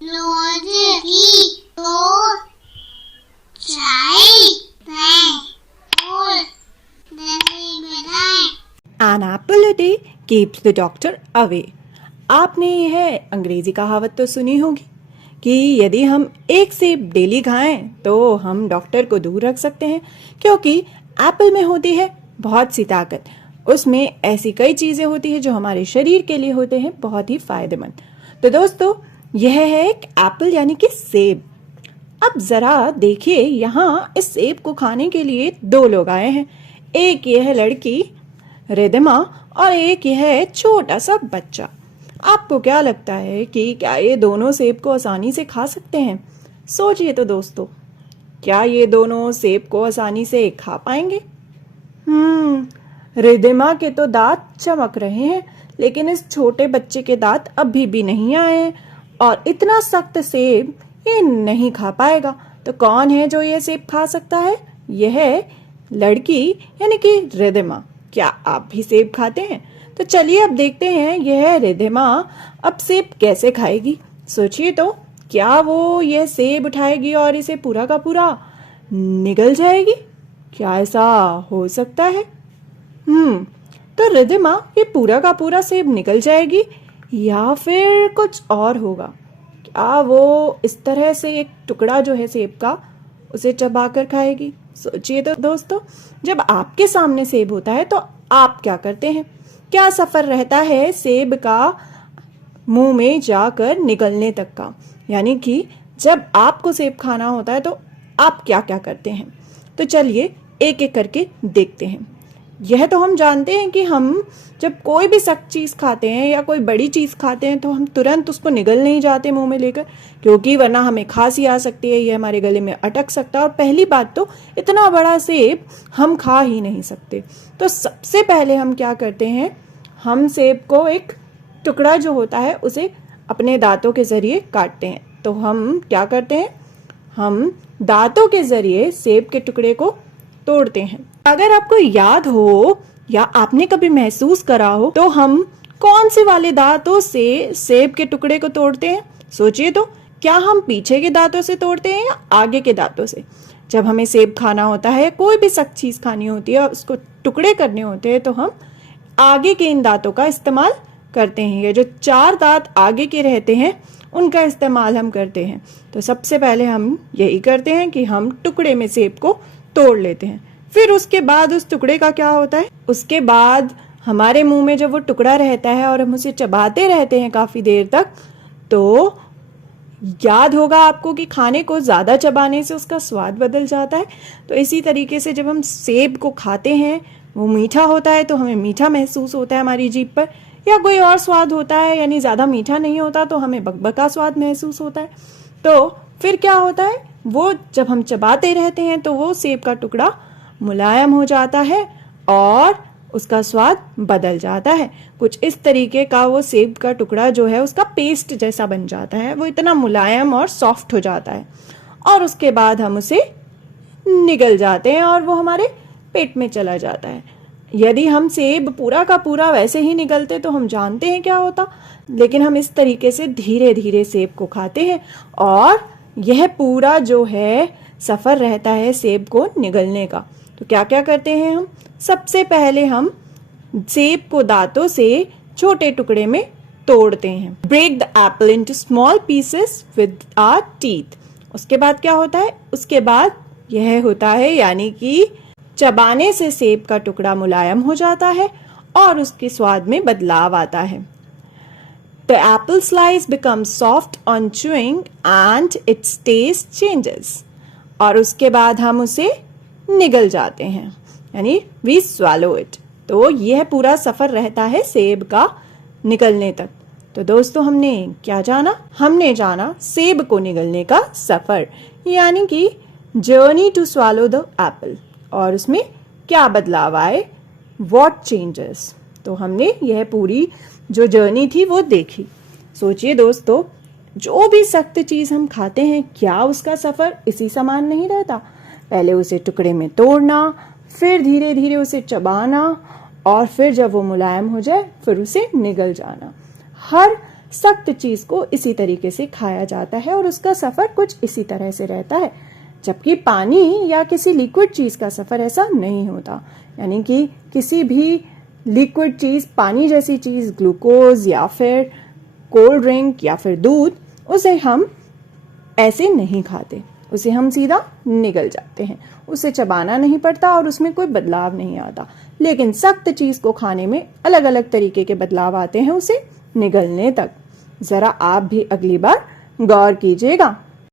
रोज दो चाय और An apple a day keeps the doctor away. आपने यह अंग्रेजी कहावत तो सुनी होगी कि यदि हम एक सेब डेली खाएं तो हम डॉक्टर को दूर रख सकते हैं, क्योंकि एप्पल में होती है बहुत सी ताकत। उसमें ऐसी कई चीजें होती है जो हमारे शरीर के लिए होते हैं बहुत ही फायदेमंद। तो दोस्तों, यह है एक एप्पल यानी कि सेब। अब जरा देखिए, यहाँ इस सेब को खाने के लिए दो लोग आए हैं। एक यह लड़की रिद्धिमा और एक यह छोटा सा बच्चा। आपको क्या लगता है कि क्या ये दोनों सेब को आसानी से खा सकते हैं? सोचिए तो दोस्तों, क्या ये दोनों सेब को आसानी से खा पाएंगे? रिद्धिमा के तो दांत चमक रहे हैं, लेकिन इस छोटे बच्चे के दांत अभी भी नहीं आए हैं और इतना सख्त सेब ये नहीं खा पाएगा। तो कौन है जो ये सेब खा सकता है? यह लड़की यानी कि रिद्धिमा। क्या आप भी सेब खाते हैं? तो चलिए अब देखते हैं यह रिद्धिमा अब सेब कैसे खाएगी। सोचिए तो, क्या वो यह सेब उठाएगी और इसे पूरा का पूरा निगल जाएगी? क्या ऐसा हो सकता है? तो रिद्धिमा ये पूरा का पूरा सेब निकल जाएगी या फिर कुछ और होगा? क्या वो इस तरह से एक टुकड़ा जो है सेब का उसे चबाकर खाएगी? सोचिए तो दोस्तों, जब आपके सामने सेब होता है तो आप क्या करते हैं? क्या सफर रहता है सेब का मुंह में जाकर निगलने तक का? यानी कि जब आपको सेब खाना होता है तो आप क्या क्या करते हैं? तो चलिए एक एक करके देखते हैं। यह तो हम जानते हैं कि हम जब कोई भी सख्त चीज खाते हैं या कोई बड़ी चीज खाते हैं तो हम तुरंत उसको निगल नहीं जाते मुंह में लेकर, क्योंकि वरना हमें खांसी आ सकती है, ये हमारे गले में अटक सकता है। और पहली बात तो इतना बड़ा सेब हम खा ही नहीं सकते। तो सबसे पहले हम क्या करते हैं, हम सेब को एक टुकड़ा जो होता है उसे अपने दांतों के जरिए काटते हैं। तो हम क्या करते हैं, हम दांतों के जरिए सेब के टुकड़े को तोड़ते हैं। अगर आपको याद हो या आपने कभी महसूस करा हो तो हम कौन से वाले दांतों से सेब के टुकड़े को तोड़ते हैं? सोचिए तो, क्या हम पीछे के दांतों से तोड़ते हैं या आगे के दांतों से? जब हमें सेब खाना होता है, कोई भी सख्त चीज खानी होती है, उसको टुकड़े करने होते हैं, तो हम आगे के इन दांतों का इस्तेमाल करते हैं। ये जो 4 दांत आगे के रहते हैं उनका इस्तेमाल हम करते हैं। तो सबसे पहले हम यही करते हैं कि हम टुकड़े में सेब को तोड़ लेते हैं। फिर उसके बाद उस टुकड़े का क्या होता है, उसके बाद हमारे मुंह में जब वो टुकड़ा रहता है और हम उसे चबाते रहते हैं काफी देर तक, तो याद होगा आपको कि खाने को ज्यादा चबाने से उसका स्वाद बदल जाता है। तो इसी तरीके से जब हम सेब को खाते हैं, वो मीठा होता है तो हमें मीठा महसूस होता है हमारी जीभ पर, या कोई और स्वाद होता है यानी ज्यादा मीठा नहीं होता तो हमें बकबका स्वाद महसूस होता है। तो फिर क्या होता है, वो जब हम चबाते रहते हैं तो वो सेब का टुकड़ा मुलायम हो जाता है और उसका स्वाद बदल जाता है। कुछ इस तरीके का वो सेब का टुकड़ा जो है उसका पेस्ट जैसा बन जाता है, वो इतना मुलायम और सॉफ्ट हो जाता है और उसके बाद हम उसे निगल जाते हैं और वो हमारे पेट में चला जाता है। यदि हम सेब पूरा का पूरा वैसे ही निगलते तो हम जानते हैं क्या होता, लेकिन हम इस तरीके से धीरे धीरे सेब को खाते हैं और यह पूरा जो है सफर रहता है सेब को निगलने का। तो क्या क्या करते हैं हम? सबसे पहले हम सेब को दांतों से छोटे टुकड़े में तोड़ते हैं। Break the apple into small pieces with our teeth. उसके बाद क्या होता है, उसके बाद यह होता है यानी कि चबाने से सेब का टुकड़ा मुलायम हो जाता है और उसके स्वाद में बदलाव आता है। The apple slice becomes soft on chewing and its taste changes. और उसके बाद हम उसे निगल जाते हैं, यानी we swallow it। तो यह पूरा सफर रहता है सेब का निगलने तक। तो दोस्तों, हमने क्या जाना? हमने जाना सेब को निगलने का सफर, यानी कि journey to swallow the apple. और उसमें क्या बदलाव आए, what changes। तो हमने यह पूरी जो जर्नी थी वो देखी। सोचिए दोस्तों, जो भी सख्त चीज हम खाते हैं, क्या उसका सफर इसी समान नहीं रहता? पहले उसे टुकड़े में तोड़ना, फिर धीरे धीरे उसे चबाना और फिर जब वो मुलायम हो जाए फिर उसे निगल जाना। हर सख्त चीज को इसी तरीके से खाया जाता है और उसका सफर कुछ इसी तरह से रहता है, जबकि पानी या किसी लिक्विड चीज का सफर ऐसा नहीं होता। यानी कि किसी भी लिक्विड चीज, पानी जैसी चीज, ग्लूकोज या फिर कोल्ड ड्रिंक या फिर दूध, उसे हम ऐसे नहीं खाते, उसे हम सीधा निगल जाते हैं, उसे चबाना नहीं पड़ता और उसमें कोई बदलाव नहीं आता। लेकिन सख्त चीज को खाने में अलग अलग तरीके के बदलाव आते हैं उसे निगलने तक। जरा आप भी अगली बार गौर कीजिएगा।